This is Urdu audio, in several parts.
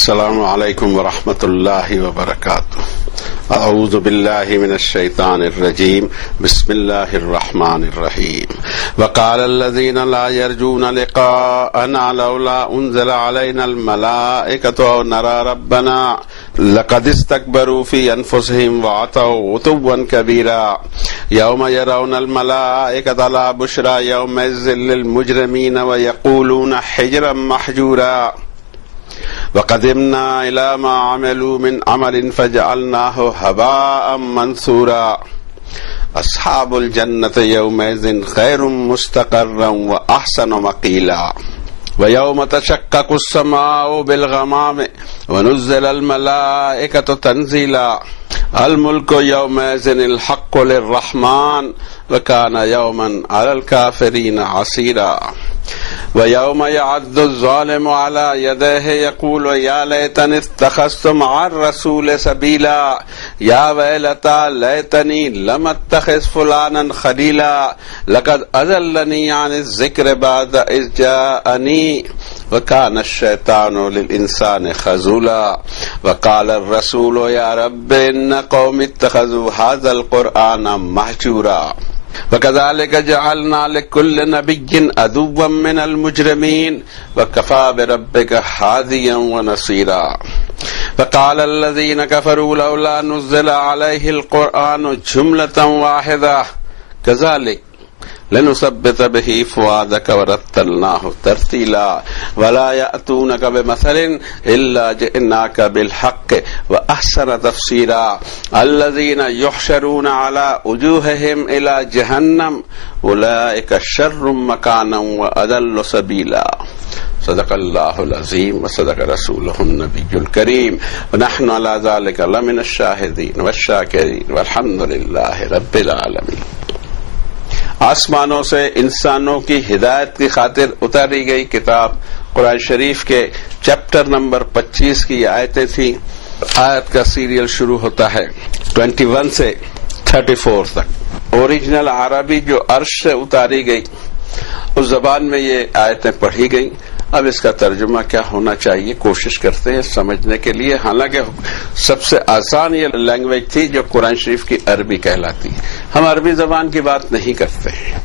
السلام علیکم ورحمۃ اللہ وبرکاتہ۔ اعوذ باللہ من الشیطان الرجیم، بسم اللہ الرحمن الرحیم۔ وقال الذین لا یرجون لقاءنا لولا انزل علینا الملائکۃ او نرى ربنا لقد استکبروا فی انفسهم وعتوا عتوا کبیرا یوم یرون الملائکۃ لا بشری یومئذ للمجرمین ویقولون حجرا محجورا وقدمنا إلى ما عملوا من عمل فجعلناه هباء منثورا أصحاب الجنة يومئذ خير مستقرا وأحسن مقيلا ويوم تشقق السماء بالغمام ونزل الملائكة تنزيلا الملك يومئذ الحق للرحمن وكان يوما على الكافرين عسيرا وَيَوْمَ يَعَضُّ الظَّالِمُ عَلَى يَدَيْهِ يَقُولُ يَا لَيْتَنِي اتَّخَذْتُ مَعَ الرَّسُولِ سَبِيلًا يَا وَيْلَتَىٰ لَيْتَنِي لَمْ أَتَّخِذْ فُلَانًا خَلِيلًا لَقَدْ أَضَلَّنِي عَنِ الذِّكْرِ بَعْدَ إِذْ جَاءَنِي وَكَانَ الشَّيْطَانُ لِلْإِنسَانِ خَذُولًا وَقَالَ الرَّسُولُ يَا رَبِّ إِنَّ قَوْمِي اتَّخَذُوا هَٰذَا الْقُرْآنَ مَهْجُورًا وَكَذَلِكَ جَعَلْنَا لِكُلِّ نَبِيٍّ عَدُوًّا مِّنَ الْمُجْرِمِينَ وَكَفَىٰ بِرَبِّكَ هَادِيًا وَنَصِيرًا وَقَالَ الَّذِينَ كَفَرُوا لَوْلَا نُزِّلَ عَلَيْهِ الْقُرْآنُ جُمْلَةً وَاحِدَةً كَذَٰلِكَ لنثبت به فؤادك ورتلناه ترتيلا ولا يأتونك بمثل إلا جئناك بالحق وأحسن تفسيرا الذين يحشرون على وجوههم إلى جهنم أولئك شر مكانا وأضل سبيلا صدق الله العظيم وصدق رسوله النبي الكريم ونحن على ذلك لمن الشاهدين والشاكرين والحمد لله رب العالمين۔ آسمانوں سے انسانوں کی ہدایت کی خاطر اتاری گئی کتاب قرآن شریف کے چیپٹر نمبر 25 کی آیتیں تھیں۔ آیت کا سیریل شروع ہوتا ہے 21 سے 34 تک۔ اوریجنل عربی جو عرش سے اتاری گئی اس زبان میں یہ آیتیں پڑھی گئیں۔ اب اس کا ترجمہ کیا ہونا چاہیے کوشش کرتے ہیں سمجھنے کے لیے، حالانکہ سب سے آسان یہ لینگویج تھی جو قرآن شریف کی عربی کہلاتی ہے۔ ہم عربی زبان کی بات نہیں کرتے ہیں،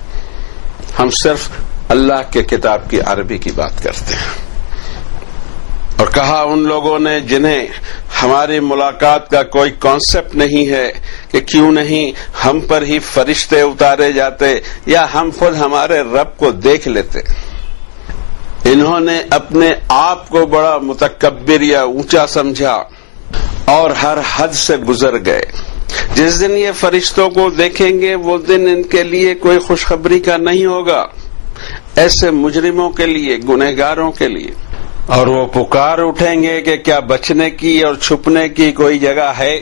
ہم صرف اللہ کے کتاب کی عربی کی بات کرتے ہیں۔ اور کہا ان لوگوں نے جنہیں ہماری ملاقات کا کوئی کانسیپٹ نہیں ہے کہ کیوں نہیں ہم پر ہی فرشتے اتارے جاتے یا ہم خود ہمارے رب کو دیکھ لیتے۔ انہوں نے اپنے آپ کو بڑا متکبر یا اونچا سمجھا اور ہر حد سے گزر گئے۔ جس دن یہ فرشتوں کو دیکھیں گے وہ دن ان کے لیے کوئی خوشخبری کا نہیں ہوگا، ایسے مجرموں کے لیے، گنہگاروں کے لیے۔ اور وہ پکار اٹھیں گے کہ کیا بچنے کی اور چھپنے کی کوئی جگہ ہے،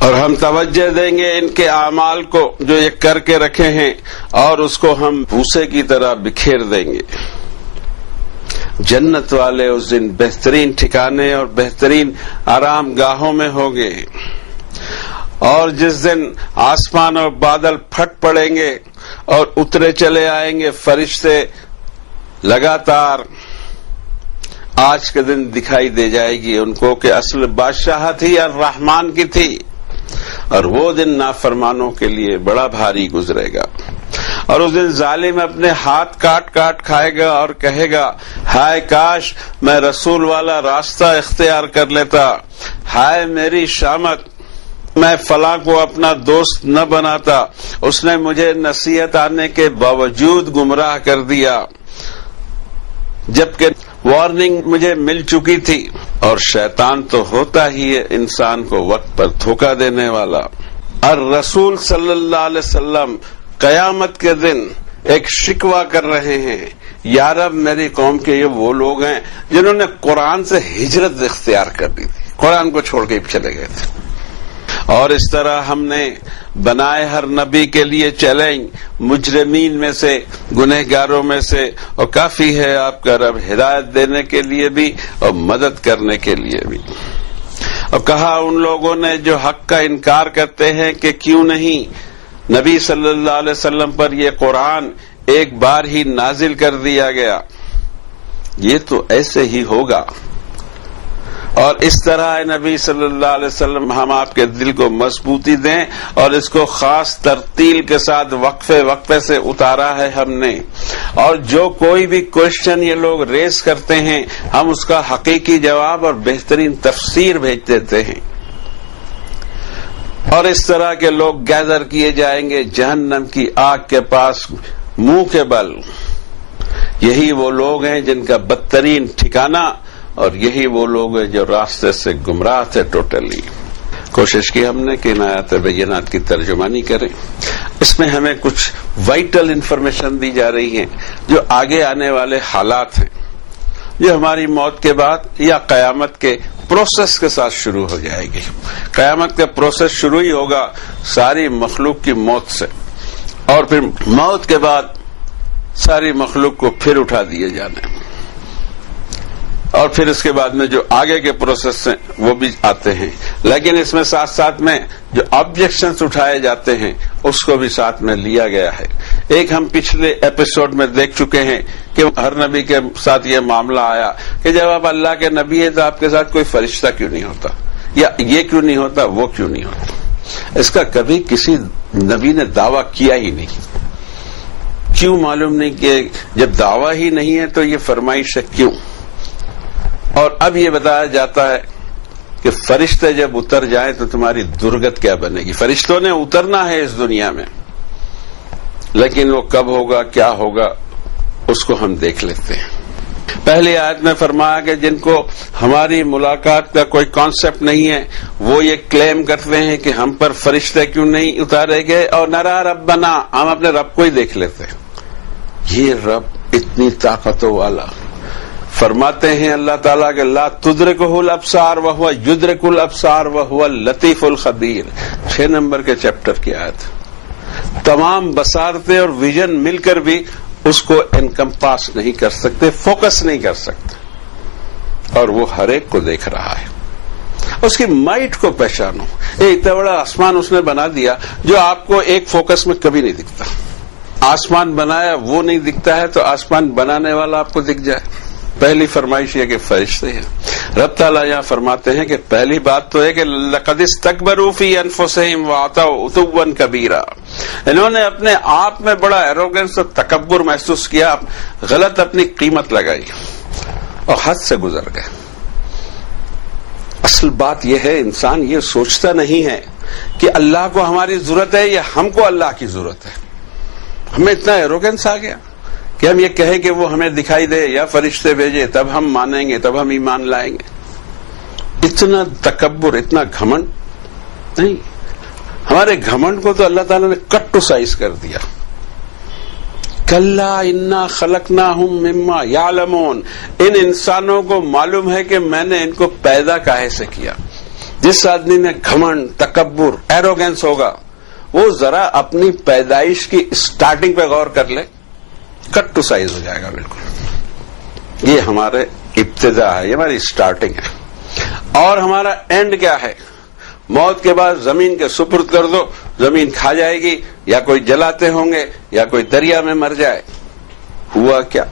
اور ہم توجہ دیں گے ان کے اعمال کو جو یہ کر کے رکھے ہیں اور اس کو ہم بھوسے کی طرح بکھیر دیں گے۔ جنت والے اس دن بہترین ٹھکانے اور بہترین آرام گاہوں میں ہوں گے، اور جس دن آسمان اور بادل پھٹ پڑیں گے اور اترے چلے آئیں گے فرشتے لگاتار، آج کے دن دکھائی دے جائے گی ان کو کہ اصل بادشاہت ہی الرحمن کی تھی، اور وہ دن نافرمانوں کے لیے بڑا بھاری گزرے گا۔ اور اس دن ظالم اپنے ہاتھ کاٹ کاٹ کھائے گا اور کہے گا ہائے کاش میں رسول والا راستہ اختیار کر لیتا، ہائے میری شامت، میں فلاں کو اپنا دوست نہ بناتا، اس نے مجھے نصیحت آنے کے باوجود گمراہ کر دیا، جبکہ وارننگ مجھے مل چکی تھی۔ اور شیطان تو ہوتا ہی ہے انسان کو وقت پر دھوکہ دینے والا۔ اور رسول صلی اللہ علیہ وسلم قیامت کے دن ایک شکوہ کر رہے ہیں، یا رب میری قوم کے یہ وہ لوگ ہیں جنہوں نے قرآن سے ہجرت اختیار کر دی تھی، قرآن کو چھوڑ کے چلے گئے تھے۔ اور اس طرح ہم نے بنائے ہر نبی کے لیے چیلنج، مجرمین میں سے، گنہگاروں میں سے، اور کافی ہے آپ کا رب ہدایت دینے کے لیے بھی اور مدد کرنے کے لیے بھی۔ اور کہا ان لوگوں نے جو حق کا انکار کرتے ہیں کہ کیوں نہیں نبی صلی اللہ علیہ وسلم پر یہ قرآن ایک بار ہی نازل کر دیا گیا، یہ تو ایسے ہی ہوگا اور اس طرح نبی صلی اللہ علیہ وسلم ہم آپ کے دل کو مضبوطی دیں، اور اس کو خاص ترتیل کے ساتھ وقفے وقفے سے اتارا ہے ہم نے، اور جو کوئی بھی کوشچن یہ لوگ ریز کرتے ہیں ہم اس کا حقیقی جواب اور بہترین تفسیر بھیج دیتے ہیں، اور اس طرح کے لوگ گیدر کیے جائیں گے جہنم کی آگ کے پاس منہ کے بل۔ یہی وہ لوگ ہیں جن کا بدترین ٹھکانہ، اور یہی وہ لوگ ہیں جو راستے سے گمراہ تھے ٹوٹلی۔ کوشش کی ہم نے کہ ان آیات بینات کی ترجمانی کریں، اس میں ہمیں کچھ وائٹل انفارمیشن دی جا رہی ہیں جو آگے آنے والے حالات ہیں، جو ہماری موت کے بعد یا قیامت کے پروسیس کے ساتھ شروع ہو جائے گی۔ قیامت کا پروسیس شروع ہی ہوگا ساری مخلوق کی موت سے، اور پھر موت کے بعد ساری مخلوق کو پھر اٹھا دیے جانے، اور پھر اس کے بعد میں جو آگے کے پروسیس ہیں وہ بھی آتے ہیں، لیکن اس میں ساتھ ساتھ میں جو آبجیکشنز اٹھائے جاتے ہیں اس کو بھی ساتھ میں لیا گیا ہے۔ ایک ہم پچھلے ایپیسوڈ میں دیکھ چکے ہیں کہ ہر نبی کے ساتھ یہ معاملہ آیا کہ جب آپ اللہ کے نبی ہیں تو آپ کے ساتھ کوئی فرشتہ کیوں نہیں ہوتا، یا یہ کیوں نہیں ہوتا، وہ کیوں نہیں ہوتا۔ اس کا کبھی کسی نبی نے دعویٰ کیا ہی نہیں۔ کیوں معلوم نہیں کہ جب دعویٰ ہی نہیں ہے تو یہ فرمائش ہے کیوں؟ اور اب یہ بتایا جاتا ہے کہ فرشتے جب اتر جائیں تو تمہاری درگت کیا بنے گی۔ فرشتوں نے اترنا ہے اس دنیا میں، لیکن وہ کب ہوگا، کیا ہوگا، اس کو ہم دیکھ لیتے ہیں۔ پہلی آیت میں فرمایا کہ جن کو ہماری ملاقات کا کوئی کانسیپٹ نہیں ہے وہ یہ کلیم کرتے ہیں کہ ہم پر فرشتے کیوں نہیں اتارے گئے، اور نرا ربنا، ہم اپنے رب کو ہی دیکھ لیتے ہیں۔ یہ رب اتنی طاقتوں والا، فرماتے ہیں اللہ تعالیٰ کہ لا تدرکہ الابصار وہو یدرک الابصار وہو اللطیف الخبیر، 6 نمبر کے چیپٹر کی آیت۔ تمام بصارتیں اور ویژن مل کر بھی اس کو انکمپاس نہیں کر سکتے، فوکس نہیں کر سکتے، اور وہ ہر ایک کو دیکھ رہا ہے۔ اس کی مائٹ کو پہچانو۔ اتنا بڑا آسمان اس نے بنا دیا جو آپ کو ایک فوکس میں کبھی نہیں دکھتا۔ آسمان بنایا وہ نہیں دکھتا ہے تو آسمان بنانے والا آپ کو دکھ جائے۔ پہلی فرمائش یہ کہ فرشتے ہیں۔ رب تعالیٰ یہاں فرماتے ہیں کہ پہلی بات تو ہے کہ لقد استکبروا فی انفسہم وعتوا عتوا کبیرا، انہوں نے اپنے آپ میں بڑا ایروگنس اور تکبر محسوس کیا، غلط اپنی قیمت لگائی اور حد سے گزر گئے۔ اصل بات یہ ہے انسان یہ سوچتا نہیں ہے کہ اللہ کو ہماری ضرورت ہے یا ہم کو اللہ کی ضرورت ہے۔ ہمیں اتنا ایروگنس آ گیا کہ ہم یہ کہیں کہ وہ ہمیں دکھائی دے یا فرشتے بھیجے تب ہم مانیں گے، تب ہم ایمان لائیں گے۔ اتنا تکبر، اتنا گھمنڈ نہیں۔ ہمارے گھمنڈ کو تو اللہ تعالیٰ نے کٹ ٹو سائز کر دیا۔ کلا انا خلقناہم مما یعلمون، ان انسانوں کو معلوم ہے کہ میں نے ان کو پیدا کاہے سے کیا۔ جس آدمی میں گھمنڈ، تکبر، ایروگنس ہوگا وہ ذرا اپنی پیدائش کی اسٹارٹنگ پہ غور کر لے، کٹ ٹو سائز ہو جائے گا بالکل۔ یہ ہمارے ابتدا ہے، یہ ہماری اسٹارٹنگ ہے، اور ہمارا اینڈ کیا ہے؟ موت کے بعد زمین کے سپرد کر دو، زمین کھا جائے گی، یا کوئی جلاتے ہوں گے یا کوئی دریا میں مر جائے۔ ہوا کیا؟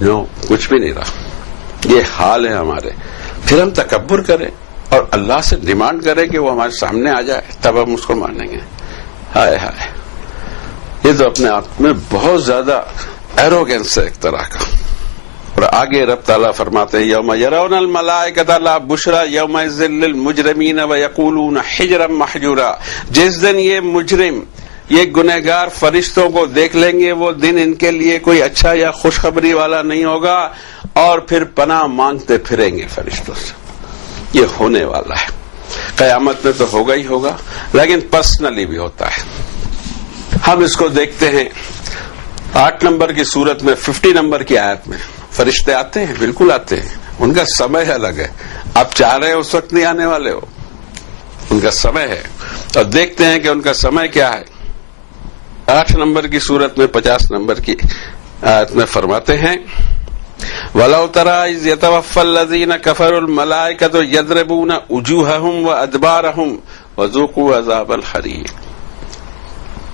جو کچھ بھی نہیں رہا۔ یہ حال ہے ہمارے۔ پھر ہم تکبر کریں اور اللہ سے ڈیمانڈ کریں کہ وہ ہمارے سامنے آ جائے، تب ہم اس کو مانیں گے۔ ہائے ہائے، یہ تو اپنے آپ میں بہت زیادہ ایروگنس ہے ایک طرح کا۔ اور آگے رب تعالیٰ فرماتے ہیں یوم یرون الملائکۃ لا بشری یومئذ للمجرمین ویقولون حجرا محجورا، جس دن یہ مجرم، یہ گنہگار فرشتوں کو دیکھ لیں گے وہ دن ان کے لیے کوئی اچھا یا خوشخبری والا نہیں ہوگا، اور پھر پناہ مانگتے پھریں گے فرشتوں سے۔ یہ ہونے والا ہے، قیامت میں تو ہوگا ہی ہوگا، لیکن پرسنلی بھی ہوتا ہے۔ ہم اس کو دیکھتے ہیں 8 نمبر کی سورت میں 50 نمبر کی آیت میں۔ فرشتے آتے ہیں، بالکل آتے ہیں، ان کا سمے الگ ہے۔ آپ چاہ رہے ہیں اس وقت نہیں آنے والے ہو، ان کا سمے ہے، اور دیکھتے ہیں کہ ان کا سمے کیا ہے۔ 8 نمبر کی سورت میں 50 نمبر کی آیت میں فرماتے ہیں وَلَوْ تَرَىٰ إِذْ يَتَوَفَّى الَّذِينَ كَفَرُوا الْمَلَائِكَةُ يَضْرِبُونَ وُجُوهَهُمْ وَأَدْبَارَهُمْ وَذُوقُوا عَذَابَ الْحَرِيقِ،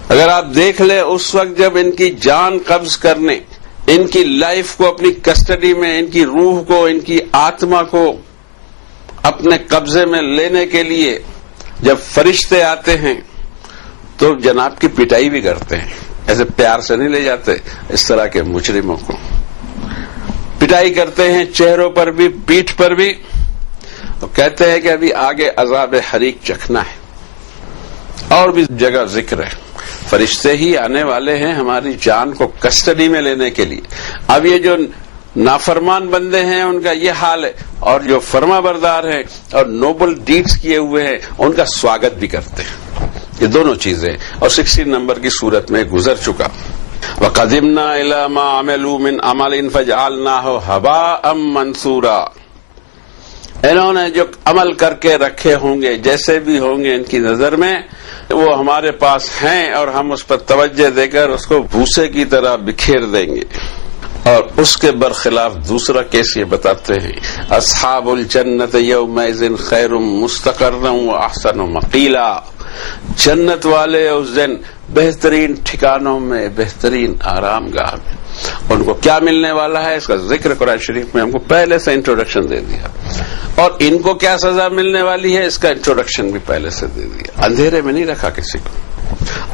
اگر آپ دیکھ لیں اس وقت جب ان کی جان قبض کرنے ان کی لائف کو اپنی کسٹڈی میں، ان کی روح کو، ان کی آتما کو اپنے قبضے میں لینے کے لیے جب فرشتے آتے ہیں تو جناب کی پٹائی بھی کرتے ہیں. ایسے پیار سے نہیں لے جاتے، اس طرح کے مجرموں کو پٹائی کرتے ہیں، چہروں پر بھی، پیٹھ پر بھی، اور کہتے ہیں کہ ابھی آگے عذاب حریق چکھنا ہے. اور بھی جگہ ذکر ہے. فرشتے ہی آنے والے ہیں ہماری جان کو کسٹڈی میں لینے کے لیے. اب یہ جو نافرمان بندے ہیں ان کا یہ حال ہے، اور جو فرما بردار ہیں اور نوبل ڈیڈز کیے ہوئے ہیں ان کا سواگت بھی کرتے ہیں. یہ دونوں چیزیں، اور 16 نمبر کی صورت میں گزر چکا. وَقَدِمْنَا إِلَى مَا عَمِلُوا مِنْ عَمَلٍ فَجَعَلْنَاهُ هَبَاءً مَنْثُورًا. انہوں نے جو عمل کر کے رکھے ہوں گے، جیسے بھی ہوں گے ان کی نظر میں، وہ ہمارے پاس ہیں اور ہم اس پر توجہ دے کر اس کو بھوسے کی طرح بکھیر دیں گے. اور اس کے برخلاف دوسرا کیس یہ بتاتے ہیں، اصحاب الجنت یومئذ خیر مستقرا واحسن مقیلا. جنت والے اس دن بہترین ٹھکانوں میں، بہترین آرام گاہ میں. ان کو کیا ملنے والا ہے اس کا ذکر قرآن شریف میں ہم کو پہلے سے انٹروڈکشن دے دیا، اور ان کو کیا سزا ملنے والی ہے اس کا انٹروڈکشن بھی پہلے سے دے دیا. اندھیرے میں نہیں رکھا کسی کو.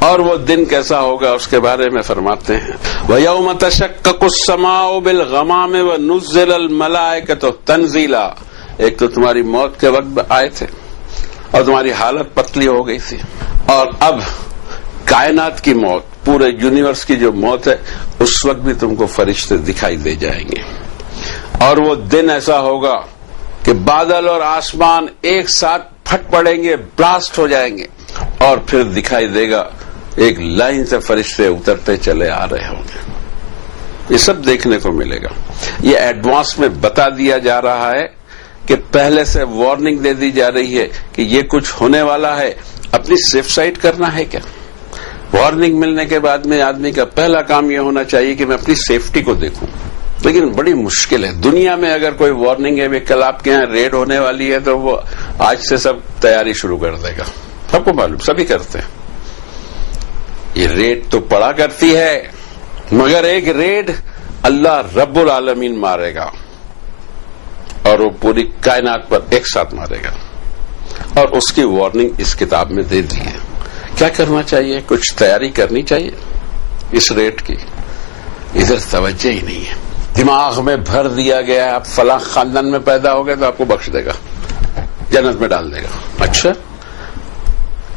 اور وہ دن کیسا ہوگا اس کے بارے میں فرماتے ہیں، وَيَوْمَ تَشَقَّقُ السَّمَاءُ بِالْغَمَامِ وَنُزِّلَ الْمَلَائِكَةُ تَنزِيلًا. ایک تو تمہاری موت کے وقت آئے تھے اور تمہاری حالت پتلی ہو گئی تھی، اور اب کائنات کی موت، پورے یونیورس کی جو موت ہے، اس وقت بھی تم کو فرشتے دکھائی دے جائیں گے. اور وہ دن ایسا ہوگا کہ بادل اور آسمان ایک ساتھ پھٹ پڑیں گے، بلاسٹ ہو جائیں گے، اور پھر دکھائی دے گا ایک لائن سے فرشتے اترتے چلے آ رہے ہوں گے. یہ سب دیکھنے کو ملے گا. یہ ایڈوانس میں بتا دیا جا رہا ہے کہ پہلے سے وارننگ دے دی جا رہی ہے کہ یہ کچھ ہونے والا ہے. اپنی سیف سائڈ کرنا ہے کیا؟ وارننگ ملنے کے بعد میں آدمی کا پہلا کام یہ ہونا چاہیے کہ میں اپنی سیفٹی کو دیکھوں. لیکن بڑی مشکل ہے. دنیا میں اگر کوئی وارننگ ہے کل آپ کے یہاں ریڈ ہونے والی ہے تو وہ آج سے سب تیاری شروع کر دے گا. سب کو معلوم، سبھی کرتے ہیں. یہ ریڈ تو پڑا کرتی ہے، مگر ایک ریڈ اللہ رب العالمین مارے گا، اور وہ پوری کائنات پر ایک ساتھ مارے گا. اور اس کی وارننگ اس کتاب میں دے دی ہے. کیا کرنا چاہیے؟ کچھ تیاری کرنی چاہیے اس ریٹ کی. ادھر توجہ ہی نہیں ہے. دماغ میں بھر دیا گیا ہے آپ فلاں خاندان میں پیدا ہو گئے تو آپ کو بخش دے گا، جنت میں ڈال دے گا. اچھا،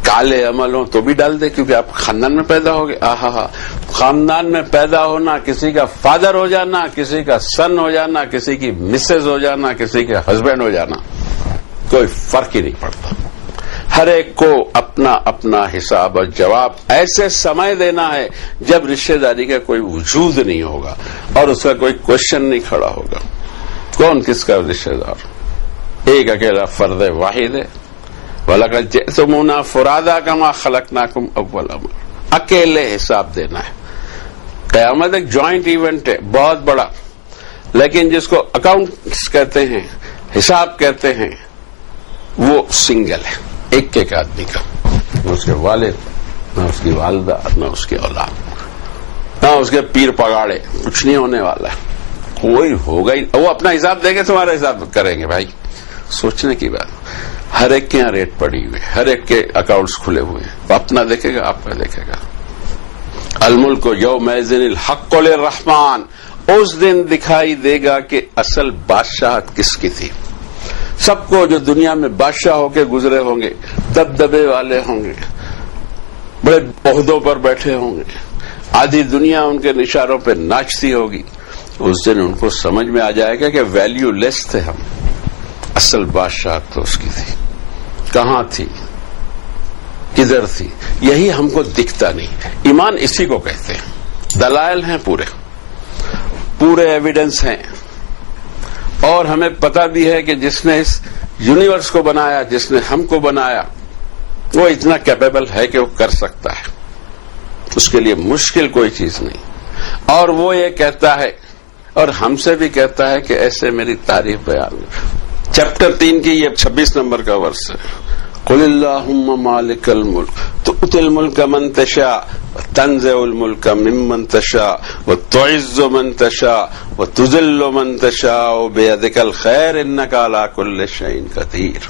کالے عمل ہوں تو بھی ڈال دے کیونکہ آپ خاندان میں پیدا ہو گئے. آہا، خاندان میں پیدا ہونا، کسی کا فادر ہو جانا، کسی کا سن ہو جانا، کسی کی مسز ہو جانا، کسی کے ہسبینڈ ہو جانا، کوئی فرق ہی نہیں پڑتا. ہر ایک کو اپنا اپنا حساب اور جواب ایسے سمے دینا ہے جب رشتہ داری کا کوئی وجود نہیں ہوگا اور اس کا کوئی کوشچن نہیں کھڑا ہوگا. کون کس کا رشتہ دار؟ ایک اکیلا فرد واحد ہے. وَلَقَدْ جِئْتُمُونَا فُرَادَىٰ كَمَا خَلَقْنَاكُمْ أَوَّلَ مَرَّةٍ. اکیلے حساب دینا ہے. قیامت ایک جوائنٹ ایونٹ ہے بہت بڑا، لیکن جس کو اکاؤنٹس کہتے ہیں، حساب کہتے ہیں، وہ سنگل ہے، ایک ایک آدمی کا. نہ اس کے والد، نہ اس کی والدہ، نہ اس کی اولاد، نہ اس کے پیر پگاڑے. کچھ نہیں ہونے والا ہے. کوئی ہوگا ہی. وہ اپنا حساب دیں گے، تمہارا حساب کریں گے. بھائی سوچنے کی بات. ہر ایک کے یہاں ریٹ پڑی ہوئی، ہر ایک کے اکاؤنٹس کھلے ہوئے ہیں. اپنا دیکھے گا، آپ کا دیکھے گا. الملک یومئذ الحق للرحمن. اس دن دکھائی دے گا کہ اصل بادشاہت کس کی تھی. سب کو جو دنیا میں بادشاہ ہو کے گزرے ہوں گے، دبدبے والے ہوں گے، بڑے عہدوں پر بیٹھے ہوں گے، آدھی دنیا ان کے اشاروں پہ ناچتی ہوگی. اس دن ان کو سمجھ میں آ جائے گا کہ ویلیو لیس تھے ہم. اصل بادشاہت تو اس کی تھی. کہاں تھی، کدھر تھی، یہی ہم کو دکھتا نہیں. ایمان اسی کو کہتے ہیں. دلائل ہیں، پورے ایویڈنس ہیں، اور ہمیں پتا بھی ہے کہ جس نے اس یونیورس کو بنایا، جس نے ہم کو بنایا، وہ اتنا کیپیبل ہے کہ وہ کر سکتا ہے. اس کے لیے مشکل کوئی چیز نہیں. اور وہ یہ کہتا ہے اور ہم سے بھی کہتا ہے کہ ایسے میری تعریف بیان. چیپٹر 3 کی یہ 26 نمبر کا ورس ہے. قل اللہم مالک الملک تؤتی الملک من تشاء تنزع الملک ممن تشاء وتعز من تشاء وتذل من تشاء بیدک الخیر انک علی کل شیء قدیر.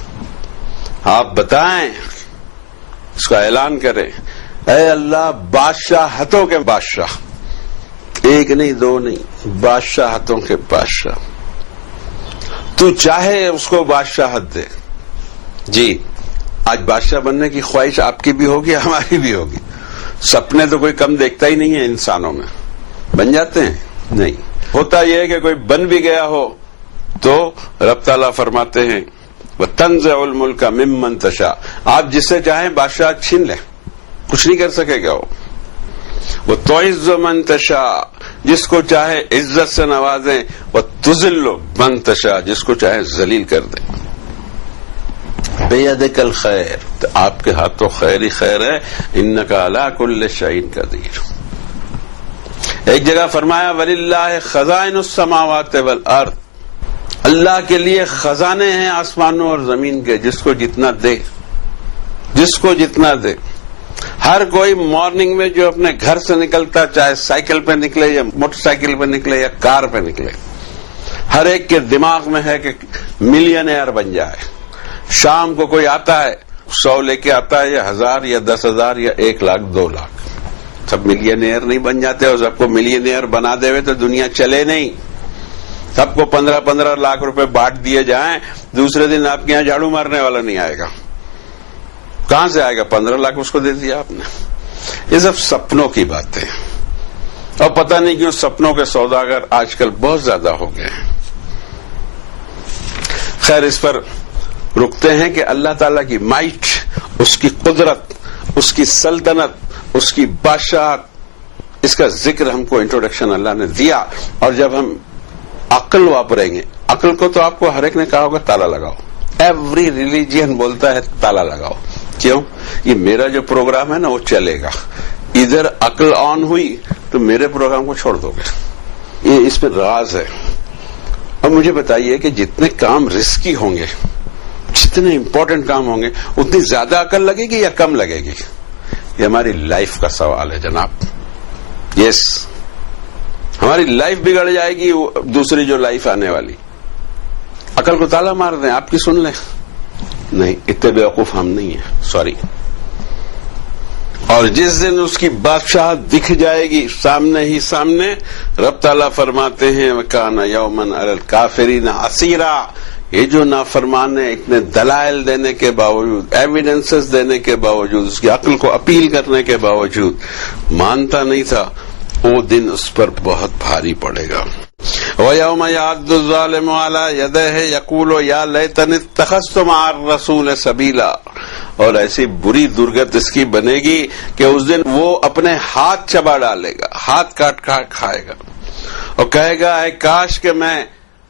آپ بتائیں، اس کا اعلان کریں، اے اللہ بادشاہتوں کے بادشاہ، ایک نہیں دو نہیں، بادشاہتوں کے بادشاہ، تو چاہے اس کو بادشاہت دے. جی آج بادشاہ بننے کی خواہش آپ کی بھی ہوگی، ہماری بھی ہوگی. سپنے تو کوئی کم دیکھتا ہی نہیں ہے انسانوں میں. بن جاتے ہیں؟ نہیں. ہوتا یہ ہے کہ کوئی بن بھی گیا ہو تو رب تعالیٰ فرماتے ہیں وَتَنزِعُ الْمُلْكَ مِمَّن تَشَاءُ، آپ جس سے چاہیں بادشاہ چھین لیں، کچھ نہیں کر سکے گا وہ. وَتُعِزُّ مَن تَشَاءُ، جس کو چاہے عزت سے نوازیں، وَتُذِلُّ مَن تَشَاءُ، جس کو چاہے ذلیل کر دیں. بیدک الخیر، تو آپ کے ہاتھوں خیر ہی خیر ہے. انک علی کل شیء قدیر. ایک جگہ فرمایا وَلِلَّهِ خَزَائِنُ السَّمَاوَاتِ وَالْأَرْضِ، اللہ کے لیے خزانے ہیں آسمانوں اور زمین کے، جس کو جتنا دے، جس کو جتنا دے. ہر کوئی مارننگ میں جو اپنے گھر سے نکلتا، چاہے سائیکل پہ نکلے یا موٹر سائیکل پہ نکلے یا کار پہ نکلے، ہر ایک کے دماغ میں ہے کہ ملینئر بن جائے. شام کو کوئی آتا ہے 100 لے کے آتا ہے، یا 1000 یا 10,000 یا 1 لاکھ 2 لاکھ. سب ملینئر نہیں بن جاتے، اور سب کو ملینئر بنا دے ہوئے تو دنیا چلے نہیں. سب کو 15-15 لاکھ روپے بانٹ دیے جائیں، دوسرے دن آپ کے یہاں جھاڑو مارنے والا نہیں آئے گا. کہاں سے آئے گا؟ 15 لاکھ اس کو دے دیا آپ نے. یہ سب سپنوں کی باتیں، اور پتہ نہیں کیوں سپنوں کے سوداگر آج کل بہت زیادہ ہو گئے ہیں. خیر، اس پر رکتے ہیں کہ اللہ تعالیٰ کی مائٹ، اس کی قدرت، اس کی سلطنت، اس کی بادشاہت، اس کا ذکر ہم کو انٹروڈکشن اللہ نے دیا. اور جب ہم عقل واپریں گے، عقل کو تو آپ کو ہر ایک نے کہا ہوگا تالا لگاؤ. ایوری ریلیجین بولتا ہے تالا لگاؤ. کیوں؟ یہ میرا جو پروگرام ہے نا وہ چلے گا. ادھر عقل آن ہوئی تو میرے پروگرام کو چھوڑ دو گے. یہ اس میں راز ہے. اب مجھے بتائیے کہ جتنے کام رسکی ہوں گے، جتنے امپورٹنٹ کام ہوں گے، اتنی زیادہ عقل لگے گی یا کم لگے گی؟ یہ ہماری لائف کا سوال ہے جناب. یس، ہماری لائف بگڑ جائے گی. دوسری جو لائف آنے والی، عقل کو تالا مار دیں، آپ کی سن لیں. نہیں، اتنے بیوقوف ہم نہیں ہیں، سوری. اور جس دن اس کی بادشاہت دکھ جائے گی سامنے ہی سامنے، رب تعالیٰ فرماتے ہیں وَكَانَ يَوْمًا عَلَى الْكَافِرِينَ عَسِيرًا. یہ جو نافرمان ہے، اتنے دلائل دینے کے باوجود، ایویڈنسز دینے کے باوجود، اس کی عقل کو اپیل کرنے کے باوجود مانتا نہیں تھا، وہ دن اس پر بہت بھاری پڑے گا. وَيَوْمَ يَعَضُّ الظَّالِمُ عَلَى يَدَيْهِ يَقُولُ يَا لَيْتَنِي اتَّخَذْتُ مَعَ الرَّسُولِ سَبِيلًا. اور ایسی بری درگت اس کی بنے گی کہ اس دن وہ اپنے ہاتھ چبا ڈالے گا، ہاتھ کاٹ کاٹ کھائے گا، اور کہے گا اے کاش کہ میں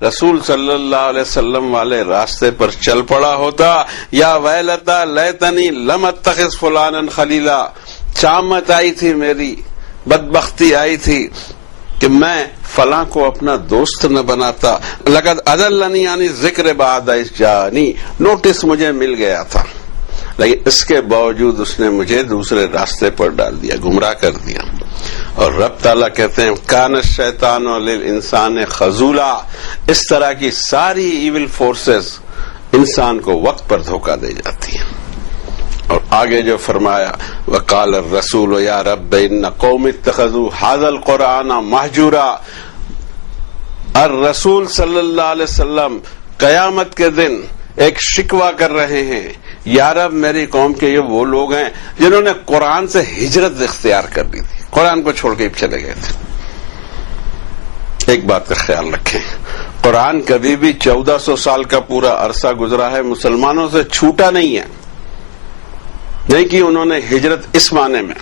رسول صلی اللہ علیہ وسلم والے راستے پر چل پڑا ہوتا. یا ویلتا لیتنی لم اتخذ فلانا خلیلا. شامت آئی تھی، میری بدبختی آئی تھی کہ میں فلاں کو اپنا دوست نہ بناتا. لقد اضلنی عن الذکر بعد اذ جاءنی. نوٹس مجھے مل گیا تھا، لیکن اس کے باوجود اس نے مجھے دوسرے راستے پر ڈال دیا، گمراہ کر دیا. اور رب تعالیٰ کہتے ہیں کان الشیطان للانسان خذولا. اس طرح کی ساری ایول فورسز انسان کو وقت پر دھوکہ دے جاتی ہیں. اور آگے جو فرمایا وقال الرسول یا رب ان قوم اتخذوا هذا القرآن مہجورا. الرسول صلی اللہ علیہ وسلم قیامت کے دن ایک شکوہ کر رہے ہیں، یا رب میری قوم کے یہ وہ لوگ ہیں جنہوں نے قرآن سے ہجرت اختیار کر لی تھی، قرآن کو چھوڑ کے چلے گئے تھے. ایک بات کا خیال رکھیں، قرآن کبھی بھی 1400 سال کا پورا عرصہ گزرا ہے، مسلمانوں سے چھوٹا نہیں ہے. نہیں کہ انہوں نے ہجرت اس معنی میں.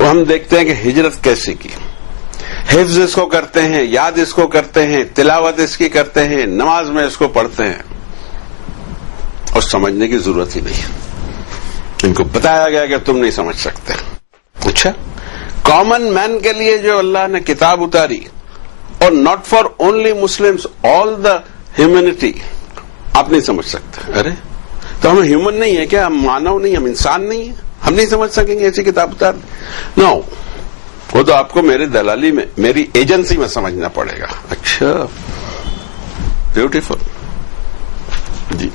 وہ ہم دیکھتے ہیں کہ ہجرت کیسی کی. حفظ اس کو کرتے ہیں، یاد اس کو کرتے ہیں، تلاوت اس کی کرتے ہیں، نماز میں اس کو پڑھتے ہیں، اور سمجھنے کی ضرورت ہی نہیں. ان کو بتایا گیا کہ تم نہیں سمجھ سکتے. اچھا، کامن مین کے لیے جو اللہ نے کتاب اتاری، اور not for only Muslims, all the humanity, آپ نہیں سمجھ سکتے. ارے تو ہم ہیومن نہیں ہے کیا؟ ہم مانو نہیں، ہم انسان نہیں ہیں؟ ہم نہیں سمجھ سکیں گے ایسی کتاب اتار؟ نو، وہ تو آپ کو میرے دلالی میں، میری ایجنسی میں سمجھنا پڑے گا. اچھا، بیوٹیفل جی.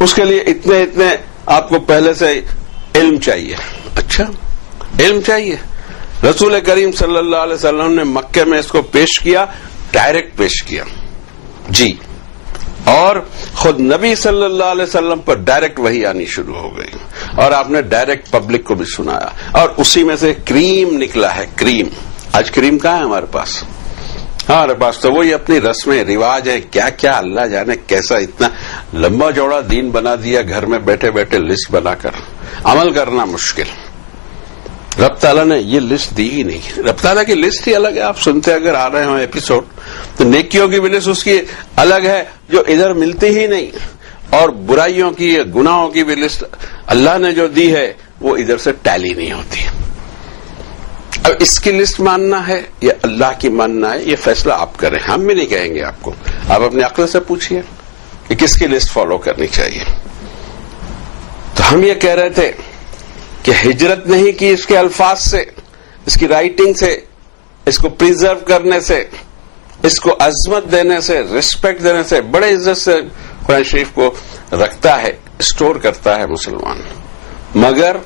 اس کے لیے اتنے آپ کو پہلے سے علم چاہیے. اچھا، علم چاہیے. رسول کریم صلی اللہ علیہ وسلم نے مکے میں اس کو پیش کیا، ڈائریکٹ پیش کیا جی. اور خود نبی صلی اللہ علیہ وسلم پر ڈائریکٹ وحی آنی شروع ہو گئی، اور آپ نے ڈائریکٹ پبلک کو بھی سنایا، اور اسی میں سے کریم نکلا ہے. کریم، آج کریم کہاں ہے ہمارے پاس؟ ہمارے پاس تو وہی اپنی رسمیں رواج ہیں، کیا کیا اللہ جانے کیسا اتنا لمبا چوڑا دین بنا دیا، گھر میں بیٹھے بیٹھے لسٹ بنا کر عمل کرنا مشکل. رب تعالیٰ نے یہ لسٹ دی ہی نہیں. رب تعالیٰ کی لسٹ ہی الگ ہے. آپ سنتے اگر آ رہے ہوں ایپیسوڈ تو نیکیوں کی بھی لسٹ اس کی الگ ہے جو ادھر ملتی ہی نہیں، اور برائیوں کی، گناہوں کی بھی لسٹ اللہ نے جو دی ہے وہ ادھر سے ٹیلی نہیں ہوتی. اب اس کی لسٹ ماننا ہے یا اللہ کی ماننا ہے، یہ فیصلہ آپ کریں، ہم بھی نہیں کہیں گے آپ کو. آپ اپنے عقل سے پوچھئے کہ کس کی لسٹ فالو کرنی چاہیے. تو ہم یہ کہہ رہے تھے کہ ہجرت نہیں کی اس کے الفاظ سے، اس کی رائٹنگ سے، اس کو پریزرو کرنے سے، اس کو عظمت دینے سے، ریسپیکٹ دینے سے، بڑے عزت سے قرآن شریف کو رکھتا ہے، اسٹور کرتا ہے مسلمان. مگر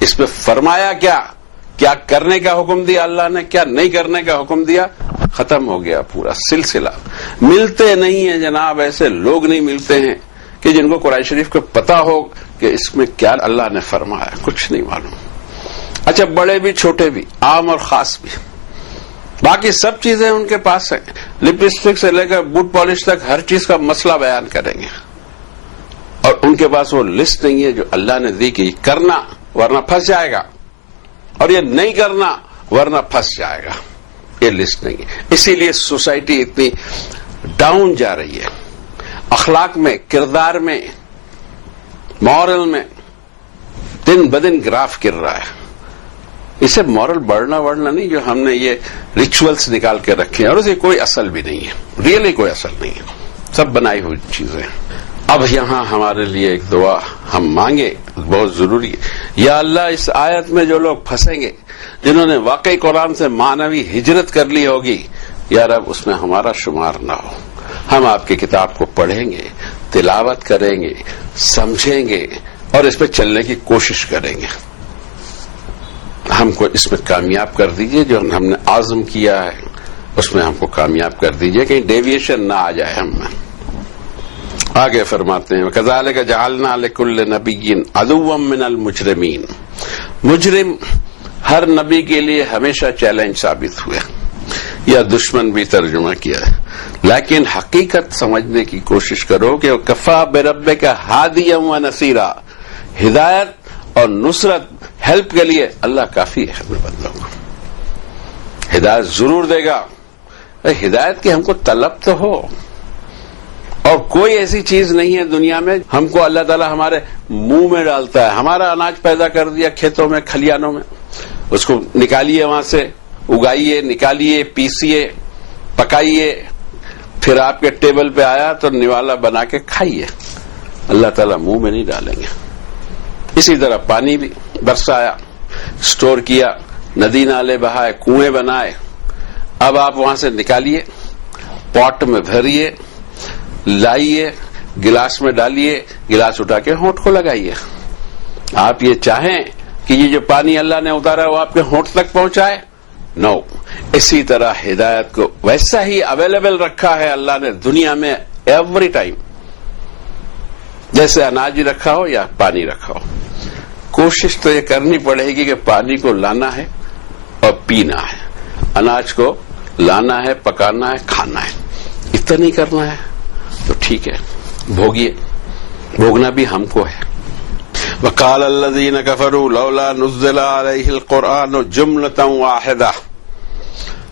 اس میں فرمایا کیا کرنے کا حکم دیا اللہ نے، کیا نہیں کرنے کا حکم دیا، ختم ہو گیا پورا سلسلہ. ملتے نہیں ہیں جناب، ایسے لوگ نہیں ملتے ہیں کہ جن کو قرآن شریف کو پتا ہو کہ اس میں کیا اللہ نے فرمایا، کچھ نہیں معلوم. اچھا، بڑے بھی چھوٹے بھی، عام اور خاص بھی، باقی سب چیزیں ان کے پاس ہیں. لپسٹک سے لے کر بوٹ پالش تک ہر چیز کا مسئلہ بیان کریں گے، اور ان کے پاس وہ لسٹ نہیں ہے جو اللہ نے دی کہ یہ کرنا ورنہ پھنس جائے گا، اور یہ نہیں کرنا ورنہ پھنس جائے گا. یہ لسٹ نہیں ہے. اسی لیے سوسائٹی اتنی ڈاؤن جا رہی ہے، اخلاق میں، کردار میں، مورل میں دن بدن گراف گر رہا ہے. اسے مورل بڑھنا نہیں، جو ہم نے یہ ریچولز نکال کے رکھے ہیں، اور اسے کوئی اصل بھی نہیں ہے، ریئلی کوئی اصل نہیں ہے، سب بنائی ہوئی چیزیں. اب یہاں ہمارے لیے ایک دعا ہم مانگے، بہت ضروری ہے. یا اللہ، اس آیت میں جو لوگ پھنسیں گے، جنہوں نے واقعی قرآن سے معنوی ہجرت کر لی ہوگی، یا رب اس میں ہمارا شمار نہ ہو. ہم آپ کی کتاب کو پڑھیں گے، تلاوت کریں گے، سمجھیں گے، اور اس پہ چلنے کی کوشش کریں گے. ہم کو اس میں کامیاب کر دیجئے، جو ہم نے عزم کیا ہے اس میں ہم کو کامیاب کر دیجئے، کہیں ڈیویشن نہ آ جائے ہم میں. آگے فرماتے ہیں وَكَذَلِكَ جَعَلْنَا لِكُلِّ نَبِيٍّ عَدُوًّا مِّنَ الْمُجْرِمِينَ. مجرم ہر نبی کے لیے ہمیشہ چیلنج ثابت ہوئے، یا دشمن بھی ترجمہ کیا ہے. لیکن حقیقت سمجھنے کی کوشش کرو کہ وَكَفَىٰ بِرَبِّكَ هَادِيًا وَنَصِيرًا. ہدایت اور نصرت، ہیلپ کے لیے اللہ کافی ہے. اپنے بندوں کو ہدایت ضرور دے گا. ہدایت کی ہم کو طلب تو ہو، اور کوئی ایسی چیز نہیں ہے دنیا میں ہم کو اللہ تعالیٰ ہمارے منہ میں ڈالتا ہے. ہمارا اناج پیدا کر دیا کھیتوں میں، کھلیانوں میں، اس کو نکالیے، وہاں سے اگائیے، نکالیے، پیسیے، پکائیے، پھر آپ کے ٹیبل پہ آیا تو نوالا بنا کے کھائیے. اللہ تعالیٰ منہ میں نہیں ڈالیں گے. اسی طرح پانی بھی برسایا، سٹور کیا، ندی نالے بہائے، کنویں بنائے. اب آپ وہاں سے نکالیے، پاٹ میں بھریے، لائیے، گلاس میں ڈالیے، گلاس اٹھا کے ہونٹ کو لگائیے. آپ یہ چاہیں کہ یہ جو پانی اللہ نے اتارا وہ آپ کے ہونٹ تک پہنچائے؟ نو. اسی طرح ہدایت کو ویسا ہی اویلیبل رکھا ہے اللہ نے دنیا میں ایوری ٹائم، جیسے اناج رکھا ہو یا پانی رکھا ہو. کوشش تو یہ کرنی پڑے گی کہ پانی کو لانا ہے اور پینا ہے، اناج کو لانا ہے، پکانا ہے، کھانا ہے. اتنا نہیں کرنا ہے تو ٹھیک ہے، بھوگیے، بھوگنا بھی ہم کو ہے. وقال الذين كفروا لولا نزل عليه القرآن جملة واحدة.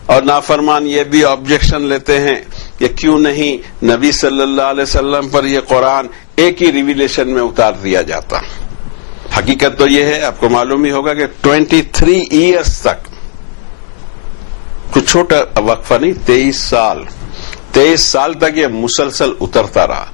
اور نافرمان یہ بھی آبجیکشن لیتے ہیں کہ کیوں نہیں نبی صلی اللہ علیہ وسلم پر یہ قرآن ایک ہی ریویلیشن میں اتار دیا جاتا. حقیقت تو یہ ہے، آپ کو معلوم ہی ہوگا کہ 23 ایئرس تک، کچھ چھوٹا وقفہ نہیں، 23 سال تک یہ مسلسل اترتا رہا.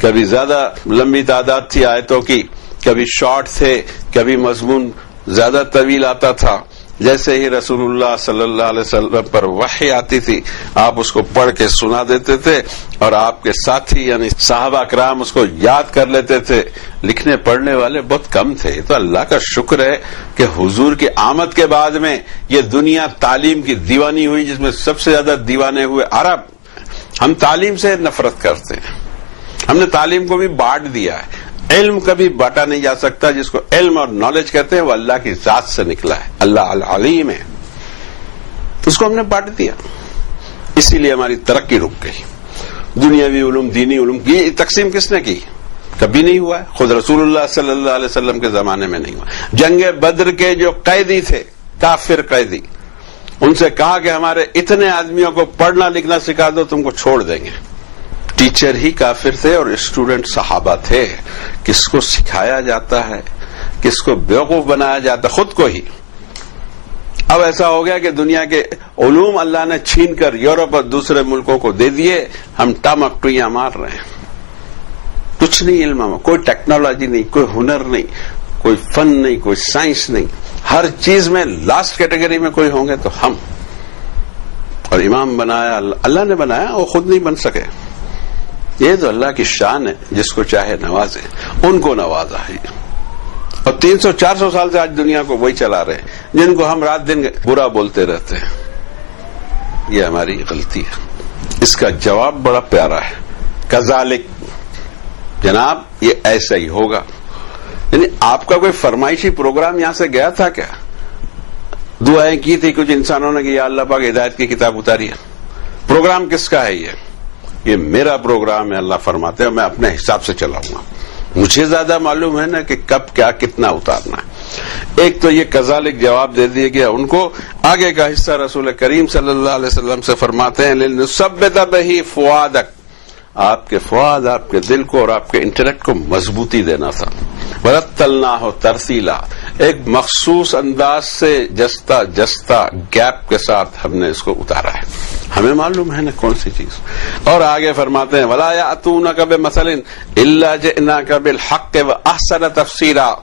کبھی زیادہ لمبی تعداد تھی آیتوں کی، کبھی شارٹ تھے، کبھی مضمون زیادہ طویل آتا تھا. جیسے ہی رسول اللہ صلی اللہ علیہ وسلم پر وحی آتی تھی آپ اس کو پڑھ کے سنا دیتے تھے اور آپ کے ساتھی یعنی صحابہ کرام اس کو یاد کر لیتے تھے. لکھنے پڑھنے والے بہت کم تھے. تو اللہ کا شکر ہے کہ حضور کی آمد کے بعد میں یہ دنیا تعلیم کی دیوانی ہوئی، جس میں سب سے زیادہ دیوانے ہوئے عرب. ہم تعلیم سے نفرت کرتے ہیں، ہم نے تعلیم کو بھی بانٹ دیا ہے. علم کبھی بانٹا نہیں جا سکتا. جس کو علم اور نالج کہتے ہیں وہ اللہ کی ذات سے نکلا ہے، اللہ العلیم ہے. اس کو ہم نے بانٹ دیا، اسی لیے ہماری ترقی رک گئی. دنیاوی علوم، دینی علوم کی تقسیم کس نے کی؟ کبھی نہیں ہوا ہے. خود رسول اللہ صلی اللہ علیہ وسلم کے زمانے میں نہیں ہوا. جنگ بدر کے جو قیدی تھے، کافر قیدی، ان سے کہا کہ ہمارے اتنے آدمیوں کو پڑھنا لکھنا سکھا دو، تم کو چھوڑ دیں گے. ٹیچر ہی کافر تھے اور اسٹوڈنٹ صحابہ تھے. کس کو سکھایا جاتا ہے، کس کو بیوقوف بنایا جاتا ہے؟ خود کو ہی. اب ایسا ہو گیا کہ دنیا کے علوم اللہ نے چھین کر یورپ اور دوسرے ملکوں کو دے دیے. ہم ٹمکٹیاں مار رہے ہیں. کچھ نہیں علم میں، کوئی ٹیکنالوجی نہیں، کوئی ہنر نہیں، کوئی فن نہیں، کوئی سائنس نہیں. ہر چیز میں لاسٹ کیٹیگری میں کوئی ہوں گے تو ہم. اور امام بنایا اللہ نے بنایا، وہ خود نہیں بن سکے. یہ تو اللہ کی شان ہے، جس کو چاہے نوازے. ان کو نوازا ہے. اور 300-400 سال سے آج دنیا کو وہی چلا رہے ہیں جن کو ہم رات دن برا بولتے رہتے ہیں. یہ ہماری غلطی ہے. اس کا جواب بڑا پیارا ہے، کذالک، جناب یہ ایسا ہی ہوگا. یعنی آپ کا کوئی فرمائشی پروگرام یہاں سے گیا تھا کیا؟ دعائیں کی تھی کچھ انسانوں نے کہ یا اللہ پاک ہدایت کی کتاب اتاری ہے. پروگرام کس کا ہے؟ یہ میرا پروگرام ہے. اللہ فرماتے ہیں میں اپنے حساب سے چلاؤں گا. مجھے زیادہ معلوم ہے نا کہ کب کیا کتنا اتارنا ہے. ایک تو یہ کذالک جواب دے دیا گیا ان کو. آگے کا حصہ رسول کریم صلی اللہ علیہ وسلم سے فرماتے ہیں لِنُثَبِّتَ بِهِ فُؤَادَكَ، آپ کے فؤاد، آپ کے دل کو اور آپ کے انٹلیکٹ کو مضبوطی دینا تھا. وَرَتَّلْنَاهُ تَرْتِيلًا، ایک مخصوص انداز سے جستا جستا گیپ کے ساتھ ہم نے اس کو اتارا ہے. ہمیں معلوم ہے نا کون سی چیز. اور آگے فرماتے ہیں وَلَا يَأْتُونَكَ بِمَثَلٍ إِلَّا جِئْنَاكَ بِالْحَقِّ وَأَحْسَنَ تَفْسِيرًا.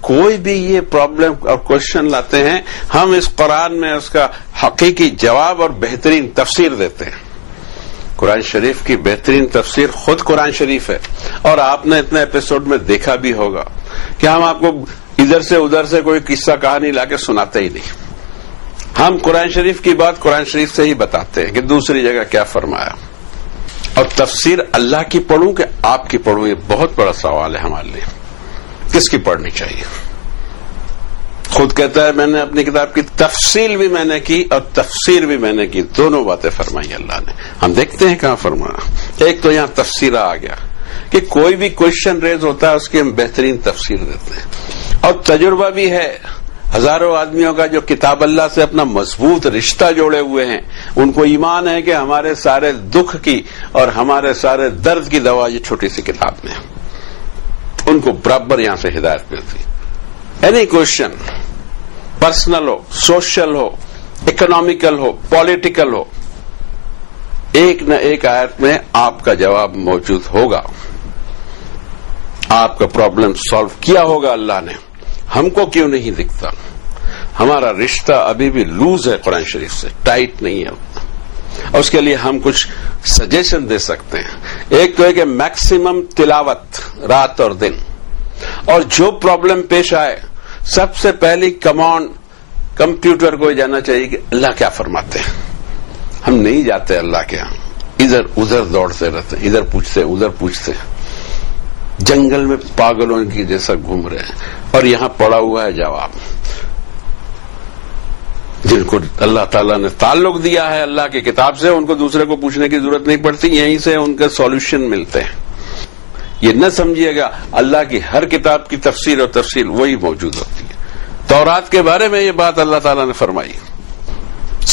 کوئی بھی یہ پرابلم اور کوشچن لاتے ہیں، ہم اس قرآن میں اس کا حقیقی جواب اور بہترین تفسیر دیتے ہیں. قرآن شریف کی بہترین تفسیر خود قرآن شریف ہے. اور آپ نے اتنے ایپیسوڈ میں دیکھا بھی ہوگا کہ ہم آپ کو ادھر سے ادھر سے کوئی قصہ کہانی لا کے سناتے ہی نہیں. ہم قرآن شریف کی بات قرآن شریف سے ہی بتاتے ہیں کہ دوسری جگہ کیا فرمایا. اور تفسیر اللہ کی پڑھوں کہ آپ کی پڑھوں، یہ بہت بڑا سوال ہے ہمارے لیے. کس کی پڑھنی چاہیے؟ خود کہتا ہے میں نے اپنی کتاب کی تفصیل بھی میں نے کی اور تفسیر بھی میں نے کی، دونوں باتیں فرمائی اللہ نے. ہم دیکھتے ہیں کہاں فرمایا. ایک تو یہاں تفسیرہ آ گیا کہ کوئی بھی کوشچن ریز ہوتا ہے اس کی ہم بہترین تفسیر دیتے ہیں. اور تجربہ بھی ہے ہزاروں آدمیوں کا جو کتاب اللہ سے اپنا مضبوط رشتہ جوڑے ہوئے ہیں. ان کو ایمان ہے کہ ہمارے سارے دکھ کی اور ہمارے سارے درد کی دوا یہ چھوٹی سی کتاب میں. ان کو برابر یہاں سے ہدایت ملتی. اینی کوشچن، پرسنل ہو، سوشل ہو، اکنامیکل ہو، پولیٹیکل ہو، ایک نہ ایک آیت میں آپ کا جواب موجود ہوگا. آپ کا پرابلم سالو کیا ہوگا اللہ نے. ہم کو کیوں نہیں دکھتا؟ ہمارا رشتہ ابھی بھی لوز ہے قرآن شریف سے، ٹائٹ نہیں ہے. اور اس کے لیے ہم کچھ سجیشن دے سکتے ہیں. ایک تو ہے کہ میکسیمم تلاوت رات اور دن. اور جو پرابلم پیش آئے سب سے پہلی کمانڈ کمپیوٹر کو جانا چاہیے کہ اللہ کیا فرماتے ہیں. ہم نہیں جاتے اللہ کے یہاں، ادھر ادھر دوڑتے رہتے، ادھر پوچھتے ادھر پوچھتے، جنگل میں پاگلوں کی جیسا گھوم رہے ہیں. اور یہاں پڑا ہوا ہے جواب. جن کو اللہ تعالیٰ نے تعلق دیا ہے اللہ کی کتاب سے ان کو دوسرے کو پوچھنے کی ضرورت نہیں پڑتی، یہیں سے ان کے سولوشن ملتے ہیں. یہ نہ سمجھیے گا اللہ کی ہر کتاب کی تفسیر اور تفصیل وہی موجود ہوتی ہے. تورات کے بارے میں یہ بات اللہ تعالیٰ نے فرمائی.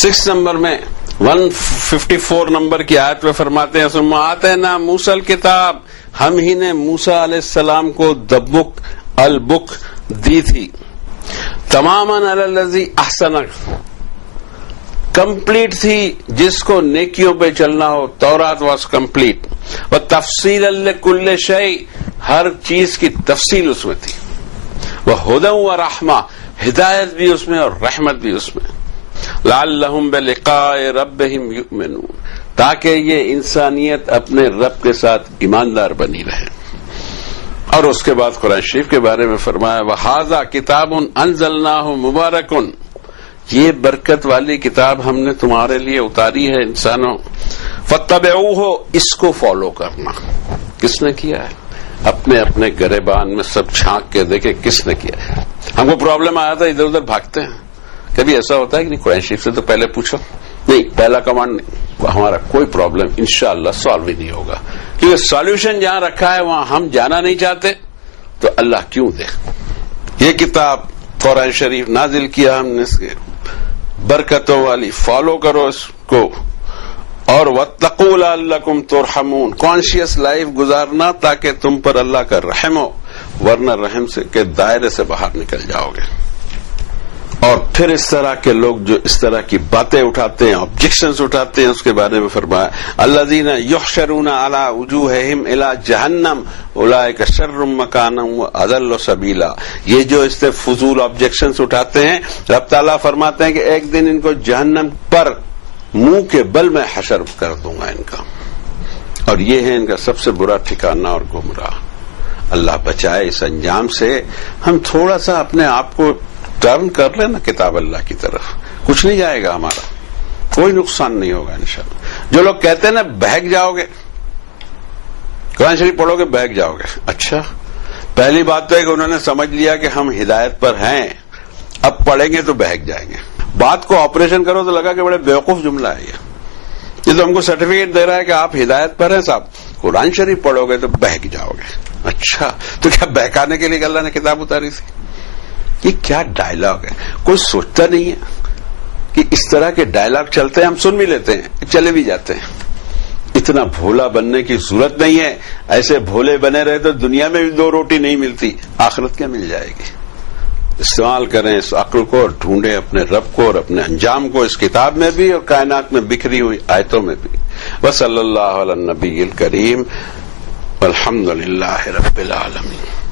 6 نمبر میں 154 نمبر کی آیت میں فرماتے ہیں ثم آتینا موسیٰ الکتاب، ہم ہی نے موسیٰ علیہ السلام کو دبک البک دی تھی. تماماً علی الذی احسن، کمپلیٹ تھی جس کو نیکیوں پہ چلنا ہو. تورات واز کمپلیٹ. و تفصیلا لکل شیء، ہر چیز کی تفصیل اس میں تھی. وہدی ورحمہ، ہدایت بھی اس میں اور رحمت بھی اس میں، لعلہم بلقاء ربہم یؤمنون، تاکہ یہ انسانیت اپنے رب کے ساتھ ایماندار بنی رہے۔ اور اس کے بعد قرآن شریف کے بارے میں فرمایا وَهَذَا كِتَابٌ أَنزَلْنَاهُ مُبَارَكٌ، یہ برکت والی کتاب ہم نے تمہارے لیے اتاری ہے انسانوں، فَاتَّبِعُوهُ، اس کو فالو کرنا۔ کس نے کیا ہے؟ اپنے اپنے گریبان میں سب چھانک کے دیکھے کس نے کیا ہے۔ ہم کو پرابلم آیا تھا ادھر ادھر بھاگتے ہیں، کبھی ایسا ہوتا ہے کہ نہیں قرآن شریف سے تو پہلے پوچھو، نہیں پہلا کمانڈ نہیں، ہمارا کوئی پرابلم انشاءاللہ سالو ہی نہیں ہوگا، کیونکہ سالوشن جہاں رکھا ہے وہاں ہم جانا نہیں چاہتے تو اللہ کیوں دے۔ یہ کتاب قرآن شریف نازل کیا ہم نے، اس کے برکتوں والی، فالو کرو اس کو، اور وَاتَّقُوا لَعَلَّكُمْ تُرْحَمُونَ، کانشیس لائف گزارنا تاکہ تم پر اللہ کا رحم ہو، ورنہ رحم سے کے دائرے سے باہر نکل جاؤ گے۔ اور پھر اس طرح کے لوگ جو اس طرح کی باتیں اٹھاتے ہیں، آبجیکشنز اٹھاتے ہیں، اس کے بارے میں فرمایا الذین یحشرون علی وجوہہم الی جہنم اولئک شر مکانا واضل سبیلا، یہ جو اس سے فضول آبجیکشنز اٹھاتے ہیں، رب تعالیٰ فرماتے ہیں کہ ایک دن ان کو جہنم پر منہ کے بل میں حشر کر دوں گا ان کا، اور یہ ہے ان کا سب سے برا ٹھکانہ اور گمراہ۔ اللہ بچائے اس انجام سے۔ ہم تھوڑا سا اپنے آپ کو ٹرن کر لیں نا کتاب اللہ کی طرف، کچھ نہیں جائے گا ہمارا، کوئی نقصان نہیں ہوگا انشاءاللہ۔ جو لوگ کہتے ہیں نا بہک جاؤ گے، قرآن شریف پڑھو گے بہک جاؤ گے، اچھا پہلی بات تو ہے کہ انہوں نے سمجھ لیا کہ ہم ہدایت پر ہیں، اب پڑھیں گے تو بہک جائیں گے۔ بات کو آپریشن کرو تو لگا کہ بڑے بیوقوف جملہ ہے یہ تو ہم کو سرٹیفکیٹ دے رہا ہے کہ آپ ہدایت پر ہیں صاحب، قرآن شریف پڑھو گے تو بہک جاؤ گے۔ اچھا تو کیا بہکانے کے لیے اللہ نے کتاب اتاری تھی؟ یہ کیا ڈائلاگ ہے؟ کوئی سوچتا نہیں ہے کہ اس طرح کے ڈائلاگ چلتے ہیں، ہم سن بھی لیتے ہیں چلے بھی جاتے ہیں۔ اتنا بھولا بننے کی ضرورت نہیں ہے، ایسے بھولے بنے رہے تو دنیا میں بھی دو روٹی نہیں ملتی، آخرت کیا مل جائے گی؟ استعمال کریں اس عقل کو اور ڈھونڈیں اپنے رب کو اور اپنے انجام کو اس کتاب میں بھی اور کائنات میں بکھری ہوئی آیتوں میں بھی۔ وصلی اللہ علی النبی الکریم والحمد للہ رب العالمین۔